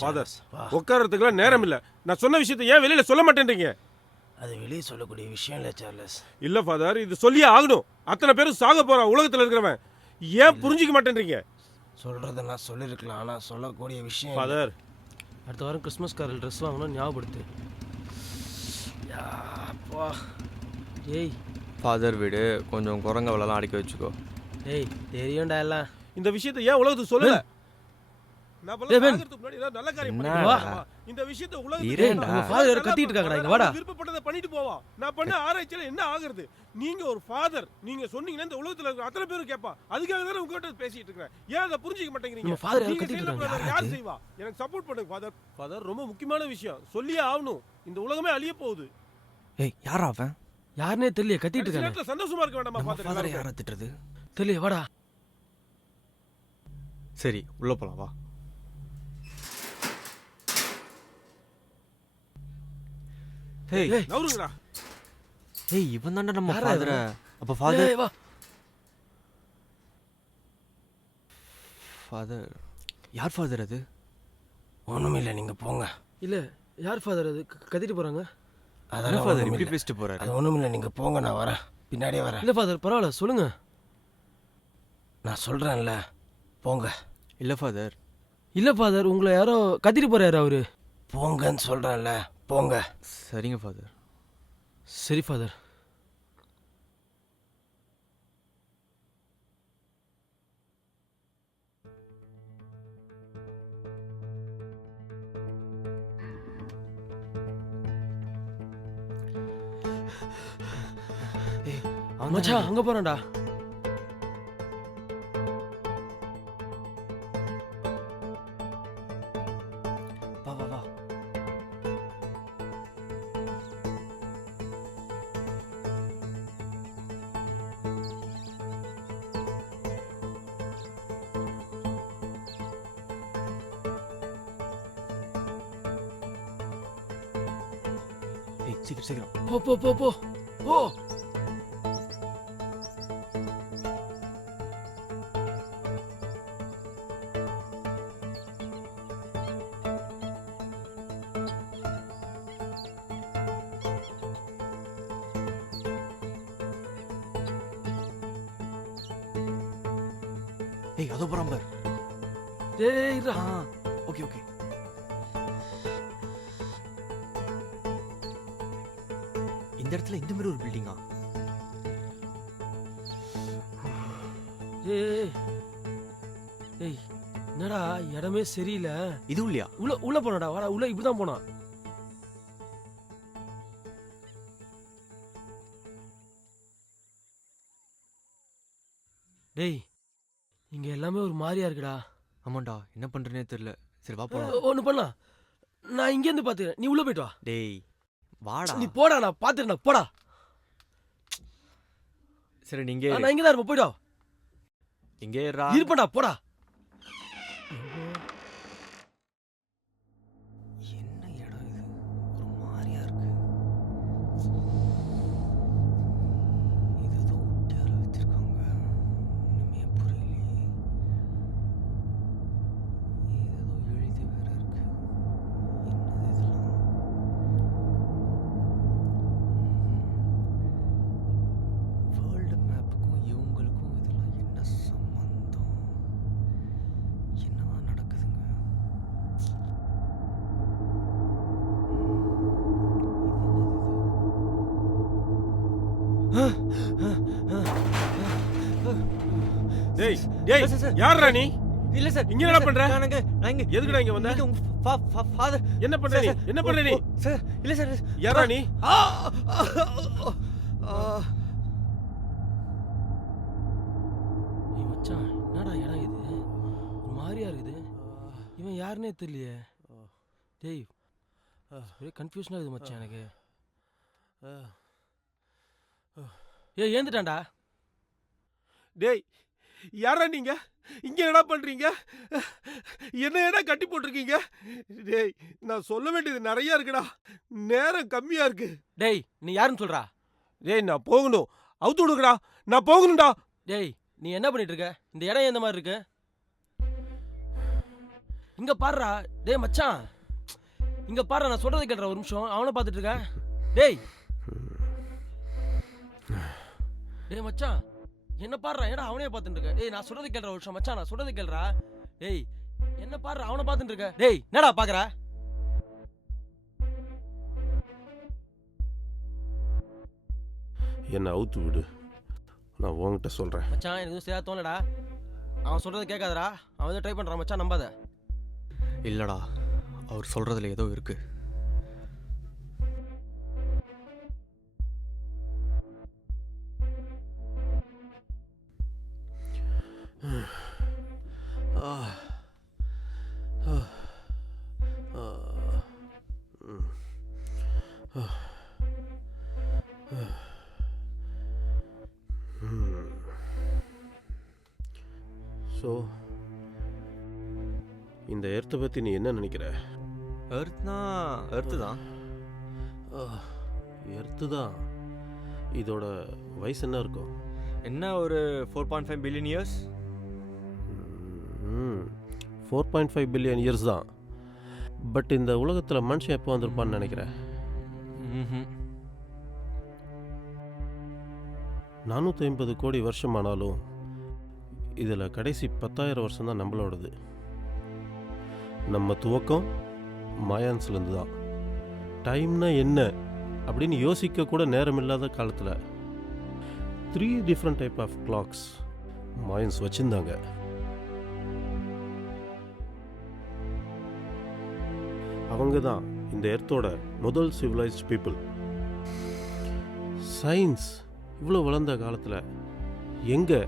Father உட்காரத்துக்குலாம் நேரம் இல்லை. நான் சொன்ன விஷயத்தை ஏன் வெளியில் சொல்ல மாட்டேன்றீங்க? அது வெளியே சொல்லக்கூடிய விஷயம் இல்லை சார்லஸ். இல்லை ஃபாதர், இது சொல்லியே ஆகணும். அத்தனை பேரும் சாக போகிறான் உலகத்தில் இருக்கிறவன். ஏன் புரிஞ்சிக்க மாட்டேன்றீங்க? சொல்கிறத நான் சொல்லியிருக்கலாம், ஆனால் சொல்லக்கூடிய விஷயம் ஃபாதர். அடுத்த வாரம் கிறிஸ்மஸ் காரல் ட்ரெஸ் வாங்கணும், ஞாபகப்படுத்து. ஏய் ஃபாதர் வீடு கொஞ்சம் குரங்கவளெல்லாம் அடக்கி வச்சுக்கோ. ஏய் தெரியும்டா எல்லாம். இந்த விஷயத்தை ஏன் உலகத்துக்கு சொல்லல? நான் முன்னாடி நல்ல காரியம் பண்ணிட்டேன். இந்த விஷயத்தை உலகத்துக்கு ஃபாதர் கத்திட்டு இருக்காங்கடா, இங்க வாடா. விருப்பப்பட்டதை பண்ணிட்டு போவா. நான் பண்ண ஆராய்ச்சியில என்ன ஆகுறது? நீங்க ஒரு ஃபாதர், நீங்க சொன்னீங்கன்னா இந்த உலகத்துல இருக்கிற அத்தனை பேரும் கேட்பா. அதுக்காக தான் உங்ககிட்ட பேசிட்டு இருக்கேன். ஏன் அதை புரிஞ்சிக்க மாட்டேங்கிறீங்க? ஃபாதர் கத்திட்டு இருக்காங்க. யார் செய்வா? எனக்கு சப்போர்ட் பண்ணுங்க ஃபாதர். ஃபாதர் ரொம்ப முக்கியமான விஷயம் சொல்லியே ஆகணும். இந்த உலகமே அழிய போகுது. ஏய் யாரா அவன்? யாருனே தெரியல, கத்திட்டு இருக்காங்க. சந்தோஷமா இருக்க வேண்டாமா ஃபாதர்? யாரா திட்டுறது தெரியல, வாடா. சரி உள்ள போலாம் வா. ஏய் நவுருங்கடா. ஏய் இவன் தான்டா நம்ம ஃபாதர். அப்ப ஃபாதர் வா. ஃபாதர் யார் ஃபாதர் அது? ஒன்றும் இல்லை, நீங்கள் போங்க. இல்ல யார் ஃபாதர் அது கத்திட்டு போறாங்க? அதெல்லாம் ஃபாதர் இப்படி பேசிட்டு போறாரு. அது ஒன்றும் இல்லை, நீங்கள் போங்க, நான் வரேன், பின்னாடியே வரேன். இல்ல ஃபாதர் பரவாயில்ல, சொல்லுங்க. நான் சொல்கிறேன்ல, போங்க. இல்ல ஃபாதர். இல்ல ஃபாதர், உங்களை யாரோ கத்திட்டு போறாரு அவரு. போங்கன்னு சொல்கிறேன்ல, போங்க. சரிங்க ஃபாதர். சரி ஃபாதர். மச்சான் அங்க போறேன்டா. வா வா வா. ஏய் சீக்கிரம் சீக்கிரம் போ போ போ போ போ. ஏய் அதோ போறான் பார். டேய் இருடா. Okay okay. இந்த இடத்துல இந்த மாதிரி ஒரு பில்டிங்கா? ஏய் ஏய் என்னடா இடமே சரியில்லை. இது இல்லையா? உள்ள போனடா, வாடா உள்ள. இப்படிதான் போனா. டேய் இங்க எல்லாமே ஒரு மாதிரியா இருக்குடா. ஆமாண்டா, என்ன பண்றேனே தெரியல. சரி வா போலாம். ஒண்ணு பண்ணலாம், நான் இங்க இருந்து பாத்துக்கிறேன், நீ உள்ள போயிட்டு வா. டேய் வாடா. நீ போடா, நான் பாத்துக்கிறேன், போடா. சரி நீங்க நான் இங்க தான் இருப்பேன், போயிட்டு வா. இங்கே இருடா. இருப்பேன்டா, போடா. என்ன இடம் இது? ஒரு மாதிரியா இருக்கு. இது ஏதோ ஒட்டியார வச்சிருக்காங்க. ஒண்ணுமே புரியலையே. ஏதோ எழுதி வேற இருக்கு. என்னது இதெல்லாம்? வேர்ல்டு மேப்புக்கும் இவங்களுக்கும் இதெல்லாம் என்ன சம்பந்தம்? என்னதான் நடக்குதுங்க? டேய் டேய் யாரா நீ? இல்ல சார். இங்க என்ன பண்ற? நான் இங்க எதுக்குடா இங்க வந்த? ஃபாதர் என்ன பண்ற நீ? என்ன பண்ற நீ? சார் இல்ல சார். யாரா நீ? ஏய் மச்சான், என்னடா இடம் இது? ஒரு மாதிரியா இருக்குது. இவன் யாருன்னே தெரியலையே. டேய் ஒரே கன்ஃபியூஷனா இருக்குது மச்சான் எனக்கு. ஏய் ஏந்துட்டான்டா. டேய் யாரா நீங்க? இங்க என்ன பண்றீங்க? என்ன கட்டி போட்டிருக்கீங்க? டேய் நான் சொல்ல வேண்டியது நிறைய இருக்குடா, நேரம் கம்மியா இருக்கு. டேய் நீ யாருன்னு சொல்றா? டேய் நான் போகணும், அவுத்து விடுங்கடா, நான் போகணும்டா. டேய் நீ என்ன பண்ணிட்டு இருக்க? இந்த இடம் எந்த மாதிரி இருக்கு? இங்க பாருடா. டேய் மச்சான், இங்க பாரு, நான் சொல்றதை கேளுடா ஒரு நிமிஷம். அவனை பார்த்துட்டு இருக்க. டேய் டேய் மச்சான், என்ன பாருடா, ஏடா அவனையே பார்த்துட்டு இருக்க. டேய் நான் சொல்றதை கேளுடா ஒரு நிமிஷம் மச்சான், நான் சொல்றதை கேளுடா. டேய் என்ன பாருடா, அவனை பார்த்துட்டு இருக்க. டேய் என்னடா பாக்குற? என்னை அவுத்து விடு, நான் உன்கிட்ட சொல்கிறேன். மச்சான் எனக்கு எதுவும் சரியா தோணலடா. அவன் சொல்றதை கேட்காதடா. அவன் ஏதோ ட்ரை பண்றான் மச்சான், நம்பாத. இல்லடா, அவர் சொல்றதுல ஏதோ இருக்கு. ஸோ இந்த எர்த்தை பற்றி நீ என்ன நினைக்கிற? எர்த்னா எர்த்து தான். எர்த்து தான். இதோட வயசு என்ன இருக்கும்? என்ன ஒரு 4.5 பில்லியன் இயர்ஸ். 4.5 பில்லியன் இயர்ஸ் தான். பட் இந்த உலகத்தில் மனுஷன் எப்போ வந்திருப்பான்னு நினைக்கிறேன்? 450 கோடி வருஷமானாலும் இதில் கடைசி 10,000 வருஷம் தான் நம்மளோடது. நம்ம துவக்கம் மாயான்ஸ்லேருந்து தான். டைம்னா என்ன அப்படின்னு யோசிக்க கூட நேரம் இல்லாத காலத்தில் 3 different type of clocks Mayans வச்சுருந்தாங்க. அவங்க தான் இந்த எர்த்தோட முதல் சிவிலைஸ்ட் பீப்புள். சயின்ஸ் இவ்வளோ வளர்ந்த காலத்தில் எங்கே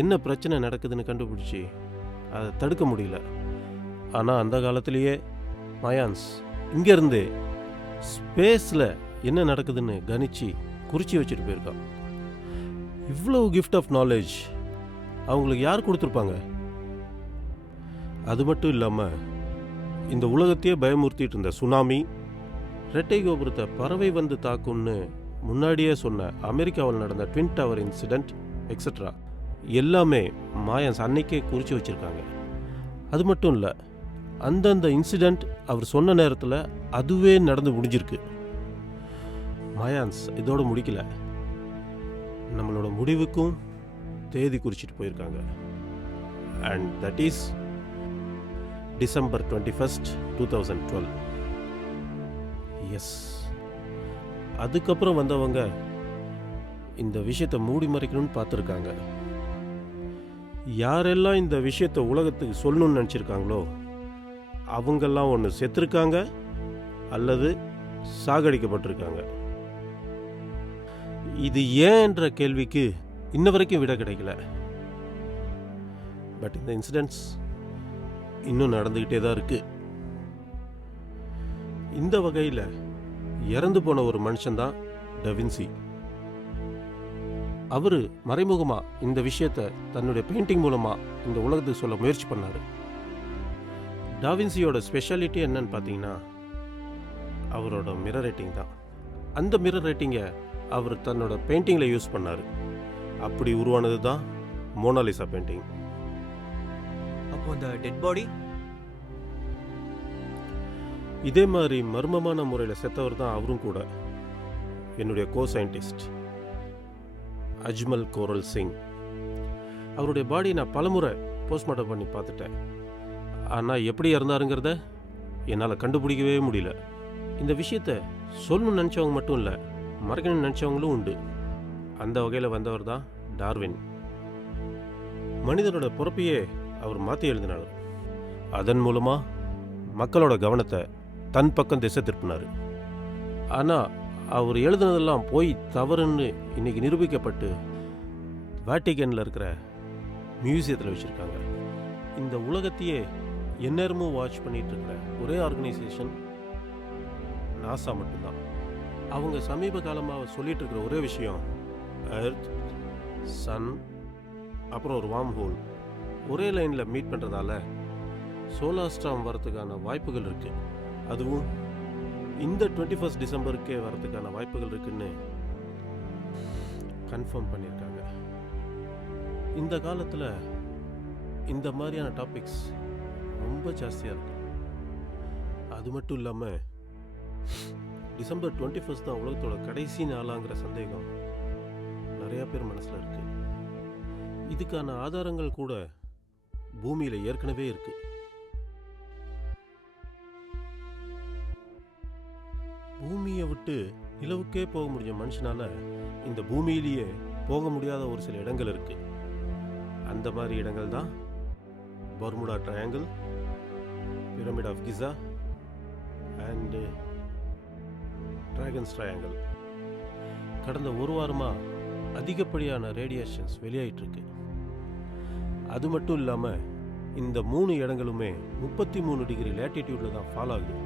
என்ன பிரச்சனை நடக்குதுன்னு கண்டுபிடிச்சி அதை தடுக்க முடியல. ஆனால் அந்த காலத்திலேயே மாயான்ஸ் இங்கேருந்து ஸ்பேஸில் என்ன நடக்குதுன்னு கணிச்சு குறிச்சி வச்சுட்டு போயிருக்கான். இவ்வளோ கிஃப்ட் ஆஃப் நாலேஜ் அவங்களுக்கு யார் கொடுத்துருப்பாங்க? அது மட்டும் இல்லாமல் இந்த உலகத்தையே பயமுறுத்திட்டு இருந்த சுனாமி, ரெட்டை கோபுரத்தை பறவை வந்து தாக்கும்னு முன்னாடியே சொன்ன அமெரிக்காவில் நடந்த ட்வின் டவர் இன்சிடெண்ட் எக்ஸட்ரா எல்லாமே மாயன்ஸ் அன்னைக்கே குறித்து வச்சுருக்காங்க. அது மட்டும் இல்லை, அந்தந்த இன்சிடெண்ட் அவர் சொன்ன நேரத்தில் அதுவே நடந்து முடிஞ்சிருக்கு. மாயான்ஸ் இதோடு முடிக்கல, நம்மளோட முடிவுக்கும் தேதி குறிச்சிட்டு போயிருக்காங்க. And that is December 21st, 2012. Yes, அதுக்கப்புறம் வந்தவங்க இந்த விஷயத்தை மூடி மறைக்கணும்னு பார்த்துருக்காங்க. யாரெல்லாம் இந்த விஷயத்தை உலகத்துக்கு சொல்லணும்னு நினச்சிருக்காங்களோ அவங்கெல்லாம் ஒன்று செத்துருக்காங்க அல்லது சாகடிக்கப்பட்டிருக்காங்க. இது ஏன்ற கேள்விக்கு இன்ன வரைக்கும் விட கிடைக்கல. பட் இந்த இன்சிடென்ட்ஸ் இன்னும் நடந்துக்கிட்டே தான் இருக்கு. இந்த வகையில் இறந்து போன ஒரு மனுஷன்தான் டவின்சி. அவர் மறைமுகமாக இந்த விஷயத்தை தன்னுடைய பெயிண்டிங் மூலமாக இந்த உலகத்துக்கு சொல்ல முயற்சி பண்ணார். டாவின்சியோட ஸ்பெஷாலிட்டி என்னன்னு பார்த்தீங்கன்னா அவரோட மிரர் ரைட்டிங் தான். அந்த மிரர் ரைட்டிங்கை அவர் தன்னோட பெயிண்டிங்கில் யூஸ் பண்ணார். அப்படி உருவானது தான் மோனாலிசா பெயிண்டிங். அப்போ அந்த டெட் பாடி இதே மாதிரி மர்மமான முறையில் செத்தவர் தான் அவரும் கூட. என்னுடைய கோ சயின்டிஸ்ட் அஜ்மல் கோரல் சிங். அவருடைய பாடி நான் பலமுறை போஸ்ட்மார்ட்டம் பண்ணி பார்த்துட்டேன். ஆனால் எப்படி இறந்தாருங்கிறத என்னால் கண்டுபிடிக்கவே முடியல. இந்த விஷயத்தை சொல்லணும்னு நினச்சவங்க மட்டும் இல்லை, மறைக்கணும்னு நினச்சவங்களும் உண்டு. அந்த வகையில் வந்தவர் தான் டார்வின். மனிதனோட பிறப்பையே அவர் மாற்றி எழுதினார். அதன் மூலமாக மக்களோட கவனத்தை தன் பக்கம் திசை திருப்பினார். ஆனால் அவர் எழுதுனதெல்லாம் போய் தவறுன்னு இன்னைக்கு நிரூபிக்கப்பட்டு வாட்டிகனில் இருக்கிற மியூசியத்தில் வச்சுருக்காங்க. இந்த உலகத்தையே எந்நேரமும் வாட்ச் பண்ணிட்டு இருக்கிற ஒரே ஆர்கனைசேஷன் நாசா மட்டும்தான். அவங்க சமீப காலமாக சொல்லிட்டு இருக்கிற ஒரே விஷயம் எர்த், சன், அப்புறம் ஒரு வார்ம் ஹோல் ஒரே லைனில் மீட் பண்ணுறதால சோலார் ஸ்டார்ம் வரதுக்கான வாய்ப்புகள் இருக்குது. அதுவும் இந்த 21 டிசம்பருக்கே வரதுக்கான வாய்ப்புகள் இருக்குன்னு கன்ஃபார்ம் பண்ணியிருக்காங்க. இந்த காலத்தில் இந்த மாதிரியான டாபிக்ஸ் ரொம்ப ஜாஸ்தியாக இருக்கு. அது மட்டும் இல்லாமல் டிசம்பர் 21 தான் உலகத்தோட கடைசி நாளாங்கிற சந்தேகம் நிறையா பேர் மனசில் இருக்கு. இதுக்கான ஆதாரங்கள் கூட பூமியில் ஏற்கனவே இருக்கு. பூமியை விட்டு நிலவுக்கே போக முடிஞ்ச மனுஷனால இந்த பூமியிலேயே போக முடியாத ஒரு சில இடங்கள் இருக்கு. அந்த மாதிரி இடங்கள் தான் Bermuda triangle, pyramid of Giza and dragon's triangle. கடந்த ஒரு வாரமா அதிகப்படியான ரேடியேஷன்ஸ் வெளியாயிட்டு இருக்கு. அது மட்டும் இல்லாமல் இந்த 3 இடங்களுமே 33 டிகிரி லேட்டிடியூட்ல தான் ஃபால் ஆகுது.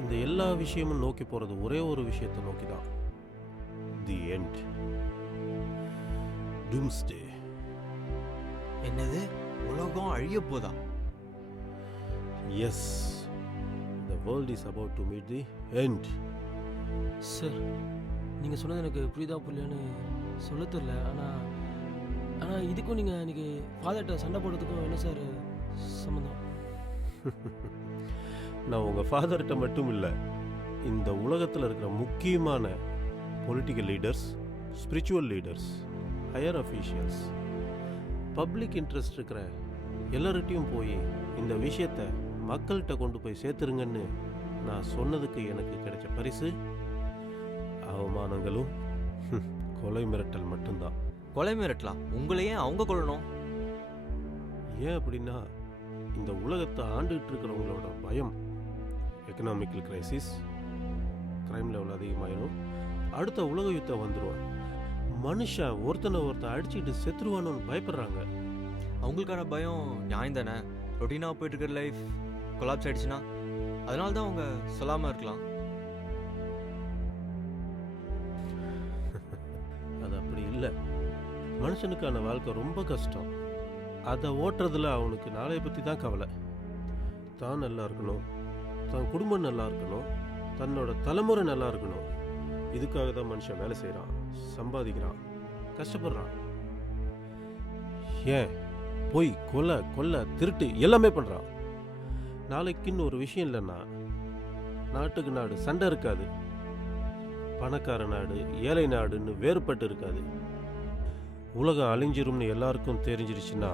இந்த எல்லா விஷயமும் நோக்கி போகிறது ஒரே ஒரு விஷயத்தை நோக்கி தான், தி எண்ட், டூம்ஸ்டே. என்னது, உலகம் அழிய போதா? Yes, the world is about to meet the end. Sir, நீங்கள் சொன்னது எனக்கு புரியுதா புரியலன்னு சொல்ல தெரியல. ஆனால் இதுக்கும் நீங்கள் இன்னைக்கு ஃபாதர்கிட்ட சண்டை போடுறதுக்கும் என்ன சார் சம்மந்தம்? நான் உங்கள் ஃபாதர்கிட்ட மட்டும் இல்லை, இந்த உலகத்தில் இருக்கிற முக்கியமான political leaders, spiritual leaders, higher officials, public interest இருக்கிற எல்லார்கிட்டையும் போய் இந்த விஷயத்தை மக்கள்கிட்ட கொண்டு போய் சேர்த்துருங்கன்னு நான் சொன்னதுக்கு எனக்கு கிடைச்ச பரிசு அவமானங்களும் கொலை மிரட்டல் மட்டும்தான். கொலை மிரட்டலாம்? உங்களையே அவங்க கொள்ளணும்? ஏன் அப்படின்னா, இந்த உலகத்தை ஆண்டுகிட்டு இருக்கிறவங்களோட பயம், எக்கனாமிக்கல் கிரைசிஸ், கிரைம் லெவல் அதிகமாயிடும், அடுத்த உலக யுத்தம் வந்துடும், மனுஷன் ஒருத்தனை அடிச்சுட்டு செத்துருவானு பயப்படுறாங்க. அவங்களுக்கான பயம் நியாயம் தானே? ரொட்டீனாக போயிட்டு இருக்கிற லைஃப் கொலாப்ஸ் ஆயிடுச்சுன்னா அதனால தான் அவங்க சொல்லாமல் இருக்கலாம். அது அப்படி இல்லை. மனுஷனுக்கான வாழ்க்கை ரொம்ப கஷ்டம். அதை ஓட்டுறதுல அவனுக்கு நாளைய பற்றி தான் கவலை. தான் நல்லா இருக்கணும், தன் குடும்பம் நல்லா இருக்கணும், தன்னோட தலைமுறை நல்லா இருக்கணும். இதுக்காக தான் மனுஷன் வேலை செய்கிறான், சம்பாதிக்கிறான், கஷ்டப்படுறான். ஏன் போய் கொலை திருட்டு எல்லாமே பண்ணுறான். நாளைக்குன்னு ஒரு விஷயம் இல்லைன்னா நாட்டுக்கு நாடு சண்டை இருக்காது, பணக்கார நாடு ஏழை நாடுன்னு வேறுபட்டு இருக்காது. உலகம் அழிஞ்சிரும்னு எல்லாருக்கும் தெரிஞ்சிருச்சுன்னா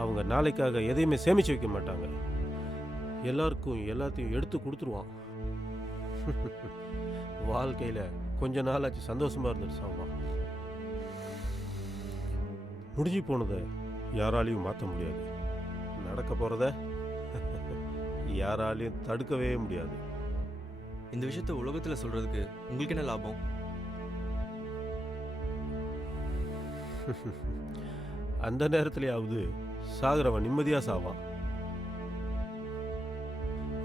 அவங்க நாளைக்காக எதையுமே சேமிச்சு வைக்க மாட்டாங்க. எல்லாருக்கும் எல்லாத்தையும் எடுத்து கொடுத்துருவான். வாழ்க்கையில் கொஞ்ச நாளாச்சு சந்தோஷமா இருந்துட்டு சாவான். முடிஞ்சு போனதை யாராலையும் மாற்ற முடியாது, நடக்க போகிறத யாராலையும் தடுக்கவே முடியாது. இந்த விஷயத்த உலகத்தில் சொல்கிறதுக்கு உங்களுக்கு என்ன லாபம்? அந்த நேரத்திலேயாவது சாகிறவன் நிம்மதியாக சாவான்.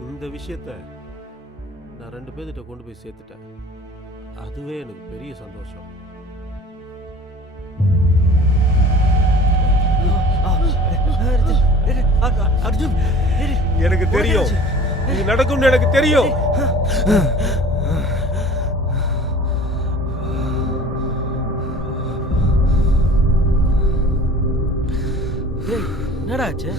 இந்த விஷயத்த நான் 2 பேர்கிட்ட கொண்டு போய் சேர்த்துட்டேன். அதுவே எனக்கு பெரிய சந்தோஷம். அர்ஜுன், எனக்கு தெரியும் இது நடக்கும்னு எனக்கு தெரியும். என்னடா ஆச்சு?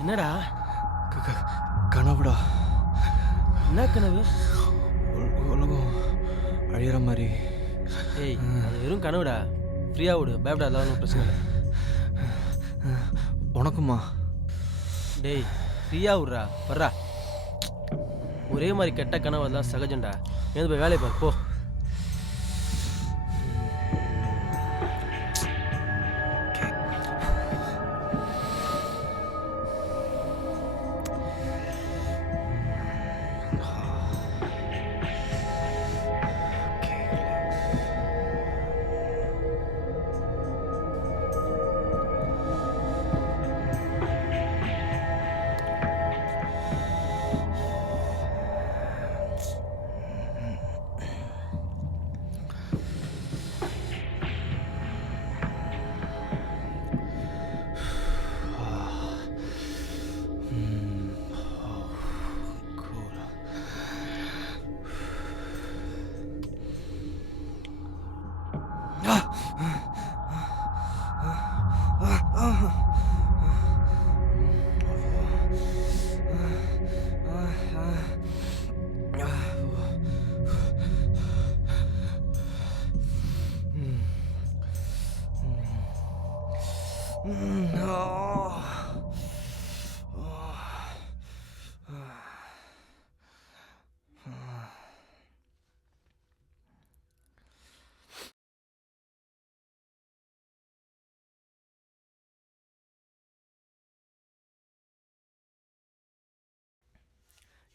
என்னடா கனவுடா. என்ன கனவு? உலகம் அழியிற மாதிரி. ஏய், அது வெறும் கனவுடா. ஃப்ரீயாக விடு, பயப்படாத, ஒன்றும் பிரச்சனை இல்லை. உனக்குமா? டேய், ஃப்ரீயாக விட்றா, வர்றா. ஒரே மாதிரி கெட்ட கனவு அதெல்லாம் சகஜம்டா. எழுந்து போய் வேலையை பாரு, போ.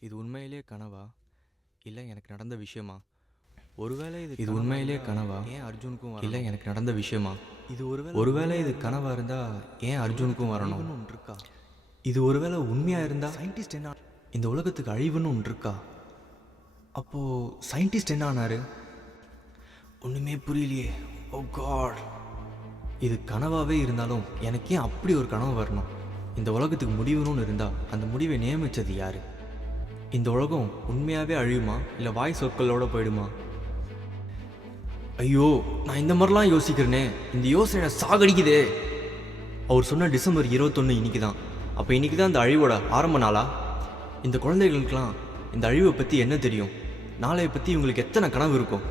இது உண்மையிலே கனவா இல்லை எனக்கு நடந்த விஷயமா? ஒருவேளை இது உண்மையிலே கனவா ஏன் அர்ஜுனுக்கும் இல்லை எனக்கு நடந்த விஷயமா? இது ஒருவேளை இது கனவா இருந்தா ஏன் அர்ஜுனுக்கும் வரணும் இருக்கா? இது ஒருவேளை உண்மையா இருந்தா சயின்டிஸ்ட் என்ன இந்த உலகத்துக்கு அழிவுன்னு ஒன்று இருக்கா? அப்போ சயின்டிஸ்ட் என்ன ஆனாரு? ஒண்ணுமே புரியலையே. ஓ காட், இது கனவாவே இருந்தாலும் எனக்கு ஏன் அப்படி ஒரு கனவு வரணும்? இந்த உலகத்துக்கு முடிவுன்னு இருந்தா அந்த முடிவை நியமிச்சது யாரு? இந்த உலகம் உண்மையாவே அழியுமா இல்லை வாய் சொற்களோட போயிடுமா? ஐயோ, நான் இந்த மாதிரிலாம் யோசிக்கிறேனே, இந்த யோசனை சாகடிக்குதே. அவர் சொன்ன டிசம்பர் 21 இன்னைக்கு தான். அப்போ இன்னைக்கு தான் இந்த அழிவோட ஆரம்ப நாளா? இந்த குழந்தைகளுக்கெல்லாம் இந்த அழிவை பற்றி என்ன தெரியும்? நாளைய பற்றி இவங்களுக்கு எத்தனை கனவு இருக்கும்?